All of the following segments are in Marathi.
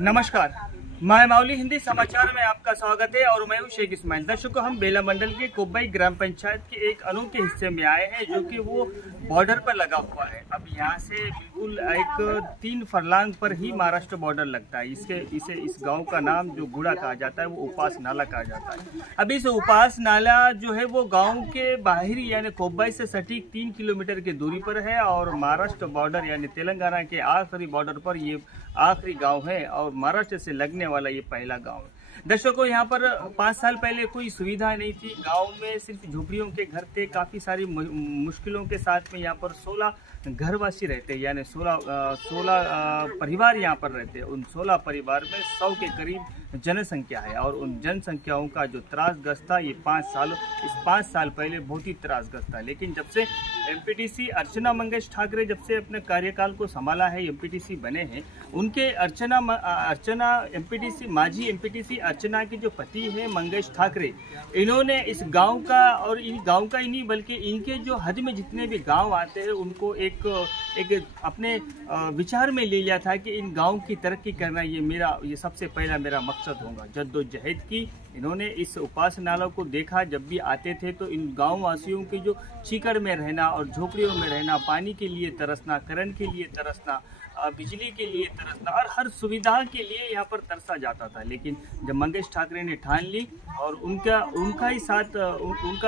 नमस्कार, मैं माउली हिंदी समाचार में आपका स्वागत है और मैं हूं शेख इस्माइल। दर्शकों, हम बेला मंडल के कोब्बाई ग्राम पंचायत के एक अनोखे हिस्से में आए हैं जो कि वो बॉर्डर पर लगा हुआ है। अब यहाँ से बिल्कुल एक 3 फरलांग पर ही महाराष्ट्र बॉर्डर लगता है। इस गांव का नाम जो गुड़ा कहा जाता है वो उपास नाला कहा जाता है। अब इस उपास नाला जो है वो गाँव के बाहरी यानी कोब्बाई से सटीक 3 किलोमीटर की दूरी पर है और महाराष्ट्र बॉर्डर यानी तेलंगाना के आखिरी बॉर्डर पर ये आखिरी गांव है और महाराष्ट्र से लगने वाला ये पहला गांव है। दर्शकों, यहाँ पर 5 साल पहले कोई सुविधा नहीं थी। गांव में सिर्फ झोपड़ियों के घर थे। काफ़ी सारी मुश्किलों के साथ में यहाँ पर 16 घरवासी रहते हैं, यानी 16 परिवार यहाँ पर रहते हैं। उन 16 परिवार में 100 के करीब जनसंख्या है और उन जनसंख्याओं का जो त्रासग्रस्त था ये 5 साल पहले बहुत ही त्रासग्रस्त था। लेकिन जब से एमपीटीसी अर्चना मंगेश ठाकरे जब से अपने कार्यकाल को संभाला है, एमपीटीसी बने हैं, उनके माजी एमपीटीसी अर्चना के जो पति है मंगेश ठाकरे, इन्होंने इस गांव का और इन गांव का ही नहीं बल्कि इनके जो हद में जितने भी गांव आते हैं उनको एक अपने विचार में ले लिया था कि इन गांव की तरक्की करना ये सबसे पहला मेरा मकसद होगा। जद्दोजहद की इन्होंने इस उपास नाला को देखा। जब भी आते थे तो इन गांव वासियों की जो चीकड़ में रहना और झोपड़ियों में रहना, पानी के लिए तरसना, करंट के लिए तरसना, बिजली के लिए तरसना और हर सुविधा के लिए यहाँ पर तरसा जाता था। लेकिन जब मंगेश ठाकरे ने ठान ली और उनका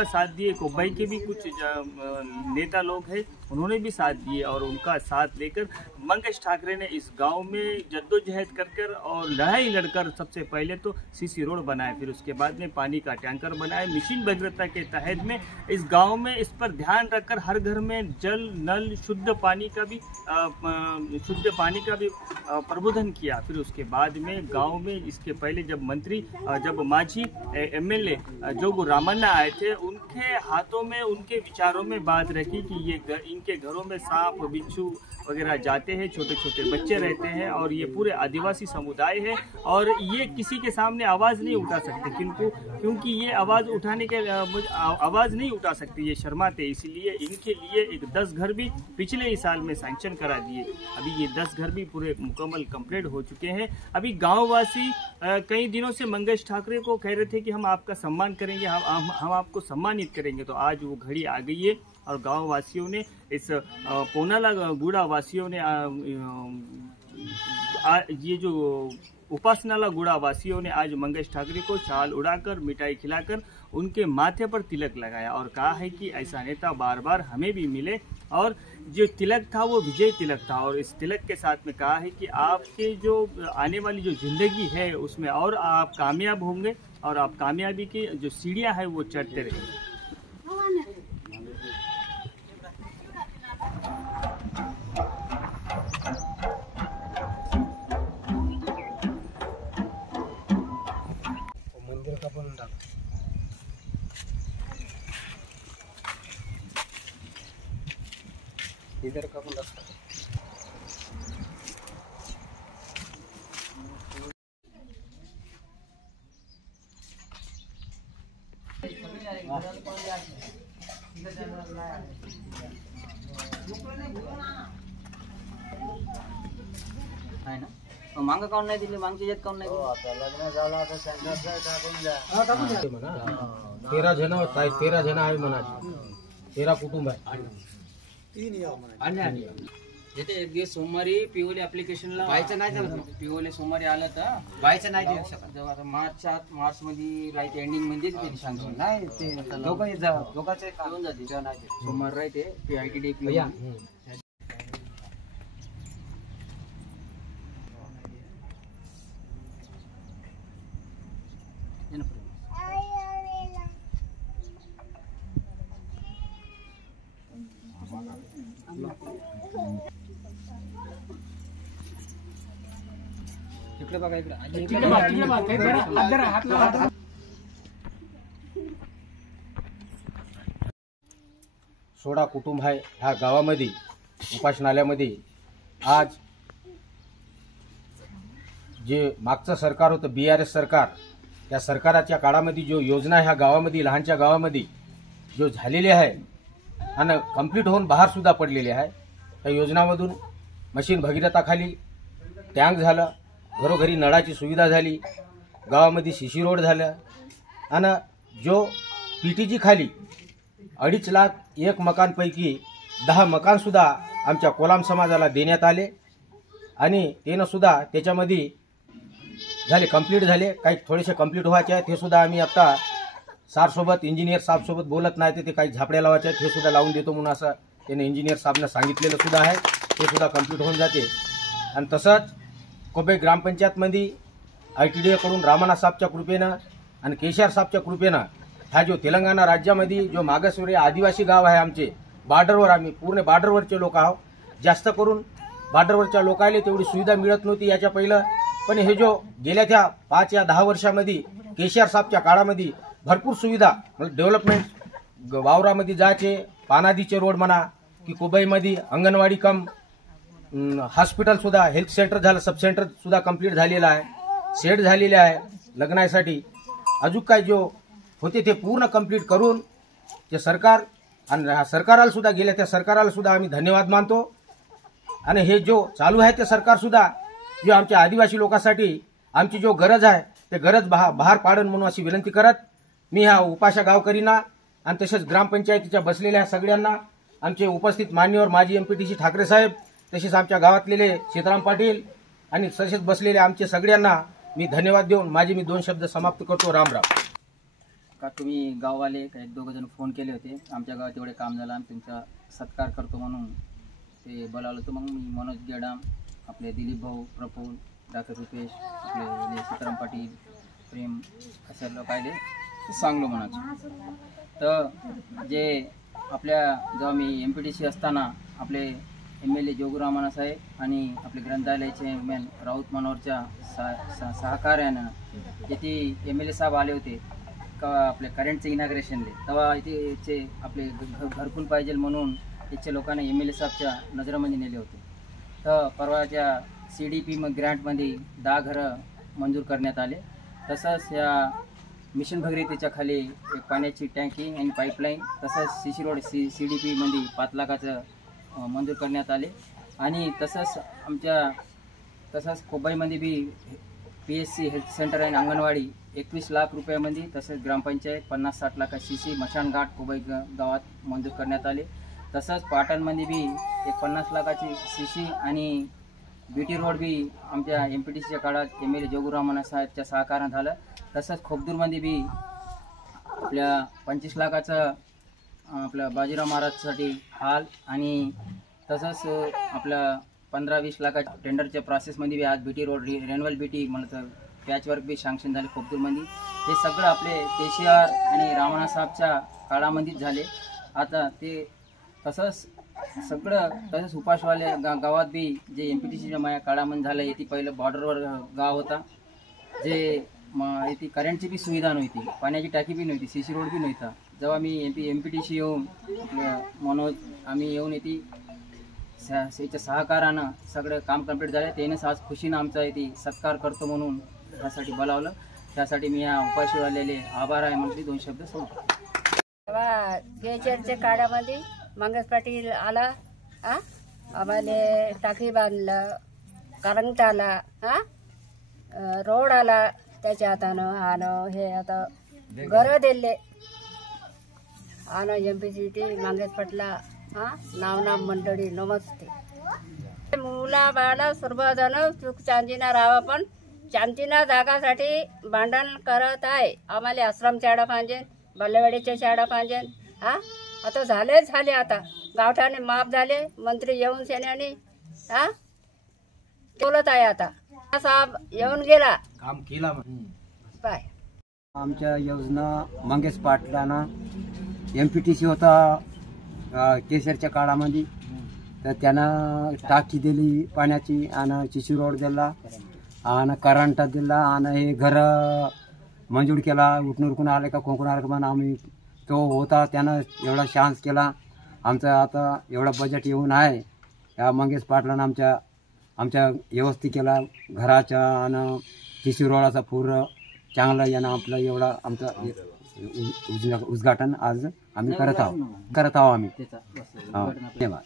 साथ दिए, कोब्बाई के भी कुछ नेता लोग हैं, उन्होंने भी साथ दिए और उनका साथ लेकर मंगेश ठाकरे ने इस गांव में जद्दोजहद कर और लड़ाई लड़कर सबसे पहले तो सीसी रोड बनाए, फिर उसके बाद में पानी का टैंकर बनाए। मिशन भगीरथ के तहत में इस गांव में इस पर ध्यान रखकर हर घर में जल, नल, शुद्ध पानी का भी प्रबोधन किया। फिर उसके बाद में गांव में इसके पहले जब माजी एमएलए जोगू रामन्ना आए थे, उनके हाथों में उनके विचारों में बात रखी कि इनके घरों में सांप बिच्छू वगैरह जाते हैं, छोटे छोटे बच्चे रहते हैं और ये पूरे आदिवासी समुदाय है और ये किसी के सामने आवाज़ नहीं उठा सकते क्योंकि ये आवाज़ नहीं उठा सकते, ये शर्माते। इसलिए इनके लिए एक 10 घर भी पिछले ही साल में सैंक्शन करा दिए। अभी ये 10 घर भी पूरे मुकम्मल कंप्लीट हो चुके हैं। अभी गांववासी कई दिनों से मंगेश ठाकरे को कह रहे थे कि हम आपका सम्मान करेंगे, हम आपको सम्मानित करेंगे, तो आज वो घड़ी आ गई है और गाँव वासियों ने इस पोनाला गुड़ा वासियों ने ये जो उपासनाला गुड़ा वासियों ने आज मंगेश ठाकरे को शाल उड़ाकर, मिठाई खिलाकर उनके माथे पर तिलक लगाया और कहा है कि ऐसा नेता बार बार हमें भी मिले। और जो तिलक था वो विजय तिलक था और इस तिलक के साथ में कहा है कि आपके जो आने वाली जो जिंदगी है उसमें और आप कामयाब होंगे और आप कामयाबी की जो सीढ़ियां है वो चढ़ते रहेंगे। मंदिर का बनून टाक इधर का पण रस्ता आहे ना। मांग काऊन नाही दिली, मागच्या यात काऊन नाही दिली? आता लग्न झालं आता सेंटर टाकून द्या म्हणा। 13 जण आहे म्हणा, 13 कुटुंब आहे। 3 या म्हणा येते एक दिवस सोमवारी पीओले ऍप्लिकेशनला व्हायचं नाही तर पीओले सोमवारी आलं तर व्हायचं नाही देऊ शकत। जेव्हा आता मार्च मध्ये राहते, एंडिंग मध्ये त्यांनी सांगितलं नाही, ते दोघांचे येऊन जाते सोमवार राहते पीआयटीडी पीओ। इकडे बघा, इकडे 16 कुटुंब आहे ह्या गावामध्ये उपासनालयामध्ये। आज जे मागचं सरकार होतं BRS सरकार, त्या सरकाराच्या काळामध्ये जो योजना ह्या गावामध्ये, लहानच्या गावामध्ये जो झालेली आहे आणि कंप्लीट होऊन बाहेर सुद्धा पडलेली आहे, त्या योजनामधून मशीन भगीरथाखाली टँक झालं, घरोघरी नळाची सुविधा झाली, गावामध्ये सीसी रोड झालं आणि जो PTG खाली 2.5 लाख एक मकानपैकी 10 मकानसुद्धा आमच्या कोलाम समाजाला देण्यात आले आणि त्यानं सुद्धा त्याच्यामध्ये झाले कंप्लीट झाले. काही थोडेसे कंप्लीट व्हायचे आहेत, हे सुद्धा आम्ही आता सारसोबत इंजिनियर साहेबसोबत बोलत नाही तर ते काही झापड्या लावायचे आहेत, हे सुद्धा लावून देतो म्हणून असं त्याने इंजिनियर साहेबनं सांगितलेलं सुद्धा आहे. ते सुद्धा कंप्लीट होऊन जाते. आणि तसंच कोबई ग्रामपंचायतमध्ये ITDA कडून रामनाथ साहेबच्या कृपेनं आणि केशर साहेबच्या कृपेनं हा जो तेलंगणा राज्यामध्ये जो मागासवर्गीय आदिवासी गाव आहे, आमचे बॉर्डरवर, आम्ही पूर्ण बॉर्डरवरचे लोक आहोत. जास्त करून बॉर्डरवरच्या लोकांना तेवढी सुविधा मिळत नव्हती याच्या पहिलं, पण हे जो गेल्या त्या 5 या 10 वर्षामध्ये केशर साहेबच्या काळामध्ये भरपूर सुविधा डेव्हलपमेंट वावरामध्ये जायचे, पानादीचे रोड म्हणा की कोबईमध्ये अंगणवाडी कम हॉस्पिटल सुद्धा, हेल्थ सेंटर झालं, सब सेंटर सुद्धा कंप्लीट झालेलं आहे, सेट झालेले आहे लग्नासाठी. अजून काय जो होते ते पूर्ण कंप्लीट करून ते सरकार आणि सरकाराला सुद्धा गेल्या त्या सरकाराला सुद्धा आम्ही धन्यवाद मानतो. आणि हे जो चालू आहे ते सरकार सुद्धा जो आमच्या आदिवासी लोकांसाठी आमची जो गरज आहे ते गरज बाहेर पाडन म्हणून अशी विनंती करत मी ह्या उपाशा गावकरींना आणि तसेच ग्रामपंचायतीच्या बसलेल्या सगळ्यांना, आमचे उपस्थित मान्यवर माजी MPTC ठाकरे साहेब, तसेच आमच्या गावातलेले सीताराम पाटील आणि तसेच बसलेले आमचे सगळ्यांना मी धन्यवाद देऊन माझे मी 2 शब्द समाप्त करतो. रामराम. का तुम्ही गाववाले काही 2 जण फोन केले होते, आमच्या गावात एवढे काम झालं, आम्ही तुमचा सत्कार करतो म्हणून ते बोलावलं होतं. मग मी मनोज गेडाम, आपले दिलीप भाऊ, प्रफुल, डॉक्टर रुपेश, आपले सीताराम पाटील, प्रेम असं लोकायले सांगलो म्हणायचं. तर जे आपल्या जेव्हा मी MPTC असताना आपले MLA जोगुराम साहेब आणि आपले ग्रंथालयाचे चेअरमॅन राऊत मनोहरच्या सहकार्यानं येथे MLA साहेब आले होते का आपल्या करेंटचं इनॉग्रेशनले. तेव्हा इथे आपले घरकुल पाहिजे म्हणून इथच्या लोकांना MLA साहेबच्या नजरेमध्ये नेले होते. तर परवाच्या CDP ग्रँटमध्ये 10 घरं मंजूर करण्यात आले. तसंच या मिशन भगीरथीच्या खाली एक पाण्याची टँकी आणि पाईपलाईन, तसंच CC रोड CDP मध्ये 5 लाखाचं मंजूर करण्यात आले. आणि तसंच कोबईमध्ये बी PSC हेल्थ सेंटर आणि अंगणवाडी 21 लाख रुपयामध्ये, तसंच ग्रामपंचायत 50-60 लाख CC मशान घाट कोबई गावात मंजूर करण्यात आले. तसंच पाटणमध्ये बी एक 50 लाखाची CC आणि BT रोड बी आमच्या MPTCच्या काळात MLA जोगुराम साहेबच्या सहकार्यानं झालं. तसंच खोपदूरमध्ये बी आपल्या 25 लाखाचं आपल्या बाजीराव महाराजसाठी हॉल आणि तसंच आपल्या 15-20 लाखाच्या टेंडरच्या प्रोसेसमध्ये बी आज BT रोड रेन्युअल BT म्हणलं पॅचवर्क बी सँक्शन झाले खोपदूरमध्ये. हे सगळं आपले KCR आणि रामनाथ साहेबच्या काळामध्येच झाले. आता ते तसंच सगळं तसंच उपासवाले गावात बी जे MPTCच्या माझ्या काळामध्ये झालं. येथे पहिलं बॉर्डरवर गाव होता, जे येथे करेंटची बी सुविधा नव्हती, पाण्याची टाकी बी नव्हती, CC रोड बी नव्हता. जेव्हा मी MPTC येऊन मनोज आम्ही येऊन येथे याच्या सहकारानं सगळं काम कंप्लीट झालं. त्यानेच आज खुशीनं आमचा इथे सत्कार करतो म्हणून त्यासाठी बोलावलं. त्यासाठी मी या उपाशीवालेले आभार आहे म्हटली 2 शब्द सांगतो. तेव्हा केशरच्या काळामध्ये मंगेश पाटील आला, आम्हाला टाकी बांधलं, करंट आला, रोड आला त्याच्या हातानं हे आता घरं दिले आणि MPTC मंगेश पाटला नाव मंडळी नमस्ते. मुला बाळा सर्वजण सुख शांतीनं राहावा, पण शांतीनं जागासाठी भांडण करत आहे. आम्हाला आश्रम शाळा पाहिजे, बालेवाडीच्या शाळा पाहिजे. आता झाले आता गावठाणे माफ झाले, मंत्री येऊन सेनाने बोलत आहे. आता साहेब येऊन गेला, काम केला पाय. आमच्या योजना मंगेश पाटलांना MPTC होता केसरच्या काळामध्ये, तर त्यांना टाकी दिली पाण्याची आणि CC रोड दिला आणि करंट दिला आणि हे घर मंजूर केला. उठणूरकून आले का कोकण आले का म्हणून आम्ही तो होता, त्यानं एवढा चान्स केला. आमचं आता एवढं बजेट येऊन आहे, या मंगेश पाटलानं आमच्या व्यवस्थित केला घराच्या आणि CC रोडाचा पूर्ण चांगला यानं आपलं एवढा आमचं उद्घाटन आज आम्ही करत आहोत आम्ही. धन्यवाद.